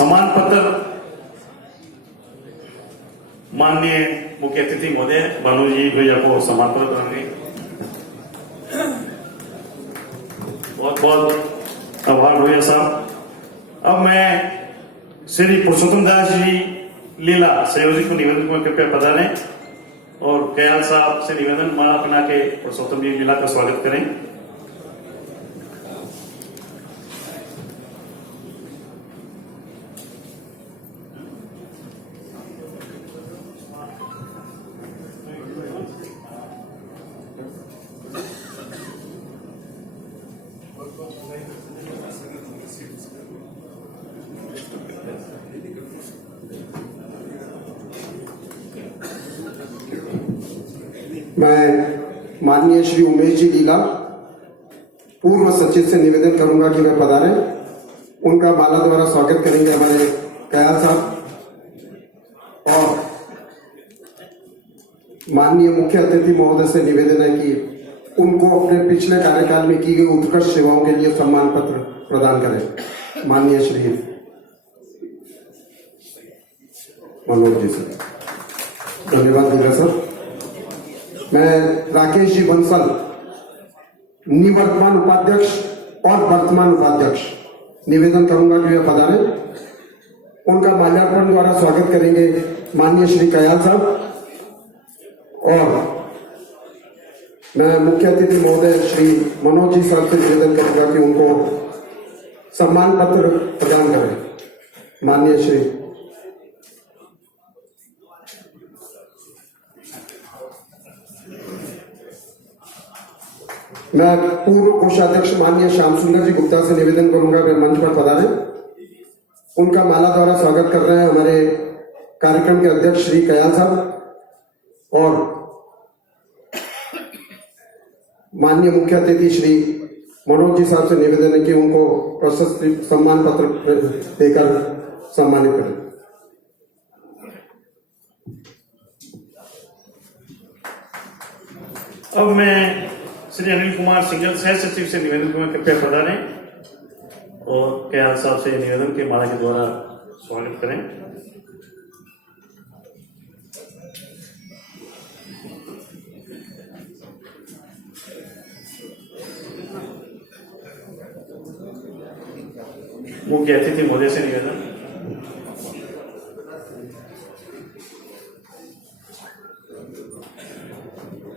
सम्मान पत्र माननीय मुख्य अतिथि महोदय भानु जी भैया को सम्मान पत्र देंगे। बहुत बहुत आभार भैया साहब। अब मैं श्री पुरुषोत्तम दास जी लीला संयोजक को निवेदन को कृपया पधारें और कयाल साहब से निवेदन माला बना के पुरुषोत्तम जी लीला का स्वागत करें। मैं माननीय श्री उमेश जी लीला पूर्व सचिव से निवेदन करूंगा कि वे पधारें। उनका माला द्वारा स्वागत करेंगे हमारे कयाल साहब और माननीय मुख्य अतिथि महोदय से निवेदन है कि उनको अपने पिछले कार्यकाल में की गई उत्कृष्ट सेवाओं के लिए सम्मान पत्र प्रदान करें। माननीय श्री मनोज जी सर, धन्यवाद दीजिए सर। मैं राकेश जी बंसल निवर्तमान उपाध्यक्ष और वर्तमान उपाध्यक्ष निवेदन करूंगा कि वे पधारें। उनका माल्यार्पण द्वारा स्वागत करेंगे माननीय श्री कयाल साहब और मैं मुख्य अतिथि महोदय श्री मनोज जी साहब से निवेदन करूंगा कि उनको सम्मान पत्र प्रदान करें। माननीय श्री मैं पूर्व कोषाध्यक्ष माननीय श्याम सुंदर जी गुप्ता से निवेदन करूंगा वे मंच पर पधारें। उनका माला द्वारा स्वागत कर रहे हैं हमारे कार्यक्रम के अध्यक्ष श्री कयाल साहब और माननीय मुख्य अतिथि श्री मनोज जी साहब से निवेदन है कि उनको प्रशस्ति सम्मान पत्र देकर सम्मानित करें। अब मैं श्री अनिल कुमार सिंघल सह सचिव से निवेदन को कृपया पधारें और कयाल साहब से निवेदन के माला के द्वारा स्वागत करें। मुख्य अतिथि महोदय से निवेदन।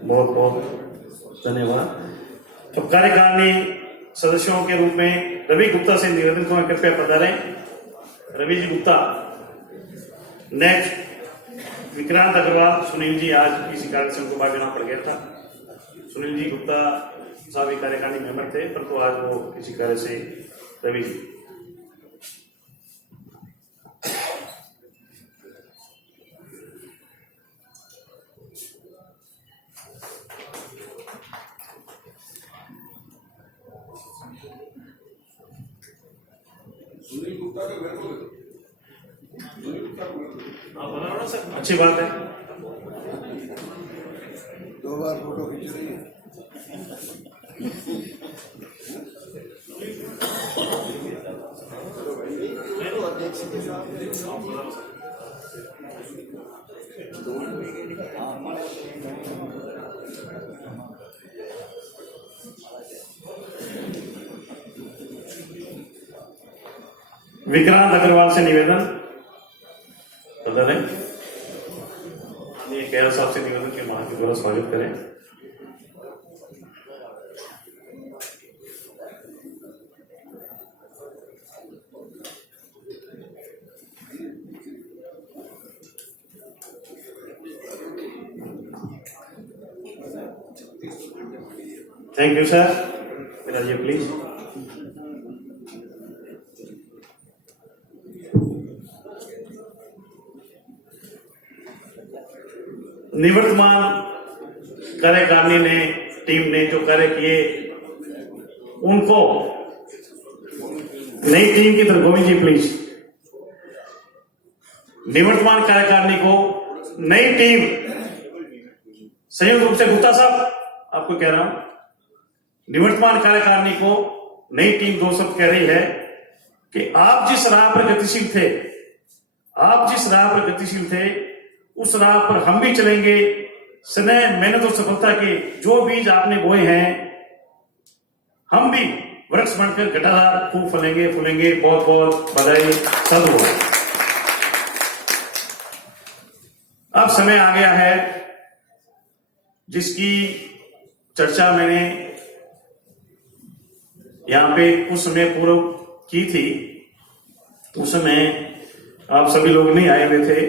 बहुत बहुत धन्यवाद। तो कार्यकारिणी सदस्यों के रूप में रवि गुप्ता से निवेदन को कृपया पधारें। रवि जी गुप्ता। नेक्स्ट विक्रांत अग्रवाल। सुनील जी आज किसी कार्य से उनको बाहर जाना पड़ गया था। सुनील जी गुप्ता साहब एक कार्यकारिणी मेंबर थे परंतु आज वो किसी कार्य से रवि जी। अच्छी बात है। 2 बार फोटो खींच रही है। विक्रांत अग्रवाल से निवेदन पधारें। कयाल साहब से निवेदन के माला के द्वारा स्वागत करें। Thank you sir. राजिए प्लीज। निवर्तमान कार्यकारिणी ने टीम ने जो कार्य किए उनको नई टीम की तरफ गोविंद जी प्लीज। निवर्तमान कार्यकारिणी को नई टीम संयुक्त रूप से गुप्ता साहब आपको कह रहा हूं, निवर्तमान कार्यकारिणी को नई टीम 2 शब्द कह रही है कि आप जिस राह पर गतिशील थे उस राह पर हम भी चलेंगे। स्नेह, मेहनत और सफलता के जो बीज आपने बोए हैं, हम भी वृक्ष बनकर घटादार खूब फूलेंगे। बहुत बहुत बधाई। सदो। अब समय आ गया है जिसकी चर्चा मैंने यहां पे कुछ समय पूर्व की थी। उस समय आप सभी लोग नहीं आए हुए थे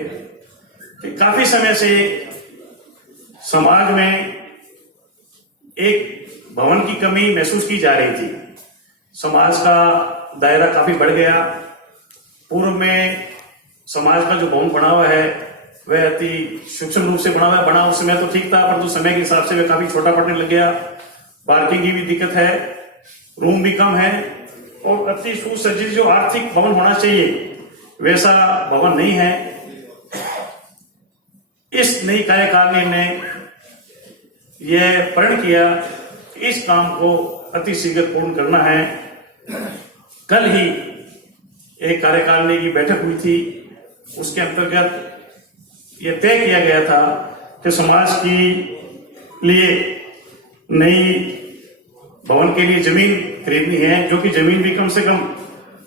कि काफी समय से समाज में एक भवन की कमी महसूस की जा रही थी। समाज का दायरा काफी बढ़ गया। पूर्व में समाज का जो भवन बना हुआ है वह अति सूक्ष्म रूप से बना उस समय तो ठीक था, परंतु समय के हिसाब से वह काफी छोटा पड़ने लग गया। पार्किंग की भी दिक्कत है, रूम भी कम है और अति सुसज्जित जो आर्थिक भवन होना चाहिए वैसा भवन नहीं है। इस नई कार्यकारिणी ने यह प्रण किया कि इस काम को अति शीघ्र पूर्ण करना है। कल ही एक कार्यकारिणी की बैठक हुई थी, उसके अंतर्गत यह तय किया गया था कि समाज की लिए नई भवन के लिए जमीन खरीदनी है, जो कि जमीन भी कम से कम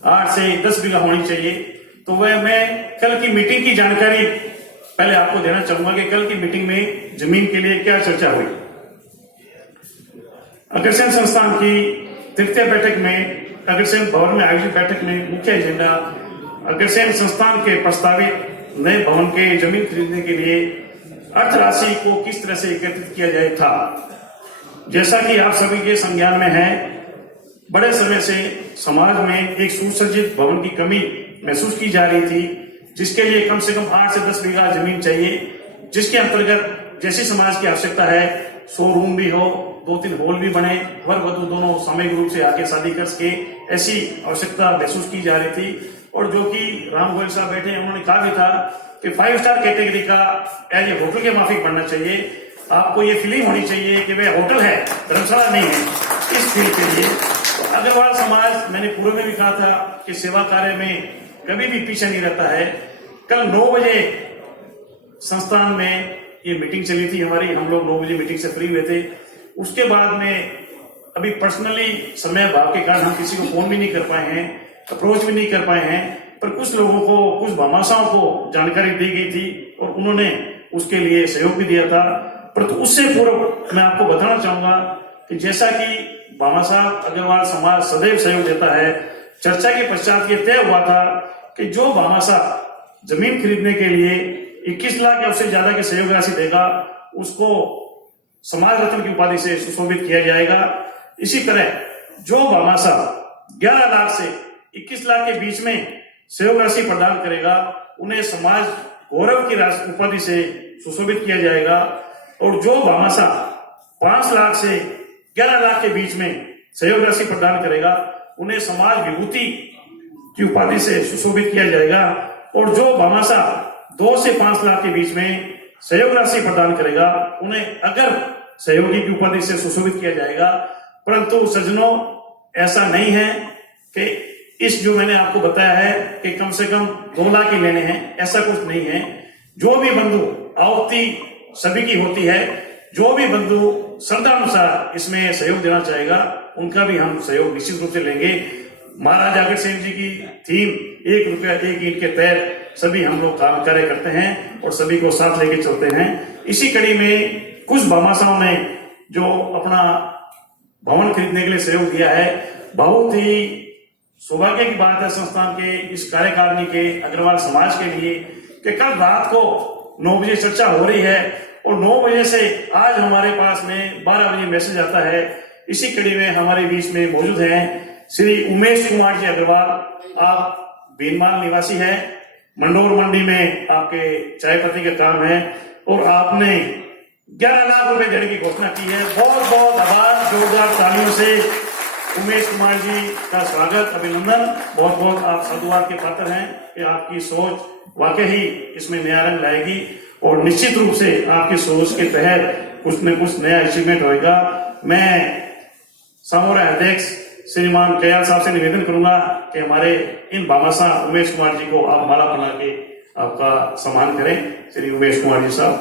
8 से 10 बीघा होनी चाहिए। तो वह मैं कल की मीटिंग की जानकारी पहले आपको देना चाहूंगा कि कल की मीटिंग में जमीन के लिए क्या चर्चा हुई। अग्रसेन संस्थान की तृतीय बैठक में, अग्रसेन भवन में आयोजित बैठक में मुख्य एजेंडा अग्रसेन संस्थान के प्रस्तावित नए भवन के जमीन खरीदने के लिए अर्थ राशि को किस तरह से एकत्रित किया जाए था। जैसा कि आप सभी के संज्ञान में है, बड़े समय से समाज में एक सुसज्जित भवन की कमी महसूस की जा रही थी, जिसके लिए कम से कम 8 से 10 बीघा जमीन चाहिए, जिसके अंतर्गत जैसी समाज की आवश्यकता है, 100 रूम भी हो, 2-3 हॉल भी बने, वर वधु दोनों सामूहिक रूप से आके शादी कर सके, ऐसी आवश्यकता महसूस की जा रही थी। और जो कि राम गोयल साहब बैठे हैं, उन्होंने कहा भी था कि 5 स्टार कैटेगरी का एज ए होटल के माफिक बनना चाहिए। आपको ये फीलिंग होनी चाहिए कि वह होटल है, धर्मशाला नहीं है। इस फील के लिए अग्रवाल समाज, मैंने पूर्व में भी कहा था कि सेवा कार्य में कभी भी पीछे नहीं रहता है। कल 9 बजे संस्थान में ये मीटिंग चली थी हमारी, हम लोग 9 बजे मीटिंग से फ्री हुए थे। उसके बाद में अभी पर्सनली समय अभाव के कारण हम किसी को फोन भी नहीं कर पाए हैं, अप्रोच भी नहीं कर पाए हैं, पर कुछ लोगों को, कुछ भामाशाहों को जानकारी दी गई थी और उन्होंने उसके लिए सहयोग भी दिया था। परंतु उससे पूर्व मैं आपको बताना चाहूंगा कि जैसा कि भामाशाह अग्रवाल समाज सदैव सहयोग देता है, चर्चा के पश्चात ये तय हुआ था कि जो भामाशाह जमीन खरीदने के लिए 21 लाख या उससे ज्यादा की सहयोग राशि देगा, उसको समाज रत्न की उपाधि से सुशोभित किया जाएगा। इसी तरह जो भामाशाह 11 लाख से 21 लाख के बीच में सहयोग राशि प्रदान करेगा, उन्हें समाज गौरव की उपाधि से सुशोभित किया जाएगा। और जो भामाशाह 5 लाख से 11 लाख के बीच में सहयोग राशि प्रदान करेगा, उन्हें समाज विभूति की उपाधि से सुशोभित किया जाएगा। और जो भामाशाह 2 से 5 लाख के बीच में सहयोग राशि प्रदान करेगा, उन्हें अगर सहयोगी की उपाधि से सुशोभित किया जाएगा। परंतु सज्जनों, ऐसा नहीं है कि इस जो मैंने आपको बताया है कि कम से कम 2 लाख ही लेने हैं, ऐसा कुछ नहीं है। जो भी बंधु, आहुति सभी की होती है, जो भी बंधु श्रद्धा अनुसार इसमें सहयोग देना चाहेगा, उनका भी हम सहयोग निश्चित रूप से लेंगे। महाराज अग्रसेन जी की थीम 1 रुपया 1 ईंट के तहत सभी हम लोग काम कार्य करते हैं और सभी को साथ लेके चलते हैं। इसी कड़ी में कुछ भामाशाहों ने जो अपना भवन खरीदने के लिए सहयोग दिया है, बहुत ही सौभाग्य की बात है संस्थान के इस कार्यकारिणी के अग्रवाल समाज के लिए कि कल रात को 9 बजे चर्चा हो रही है और 9 बजे से आज हमारे पास में 12 बजे मैसेज आता है। इसी कड़ी में हमारे बीच में मौजूद हैं श्री उमेश कुमार जी अग्रवाल। आप बीनमाल निवासी हैं, मंडोर मंडी में आपके चाय पत्ती का काम है और आपने 11 लाख रुपए देने की घोषणा की है। बहुत बहुत आभार, जोरदार तालियों से उमेश कुमार जी का स्वागत, अभिनंदन। बहुत बहुत आप साधुवाद के पात्र हैं कि आपकी सोच वाकई ही इसमें नया रंग लाएगी और निश्चित रूप से आपकी सोच के तहत कुछ न कुछ नया अचीवमेंट होएगा। मैं समूह अध्यक्ष श्रीमान कयाल साहब से निवेदन करूंगा कि हमारे इन भामाशाह उमेश कुमार जी को आप माला बना के आपका सम्मान करें। श्री उमेश कुमार जी साहब।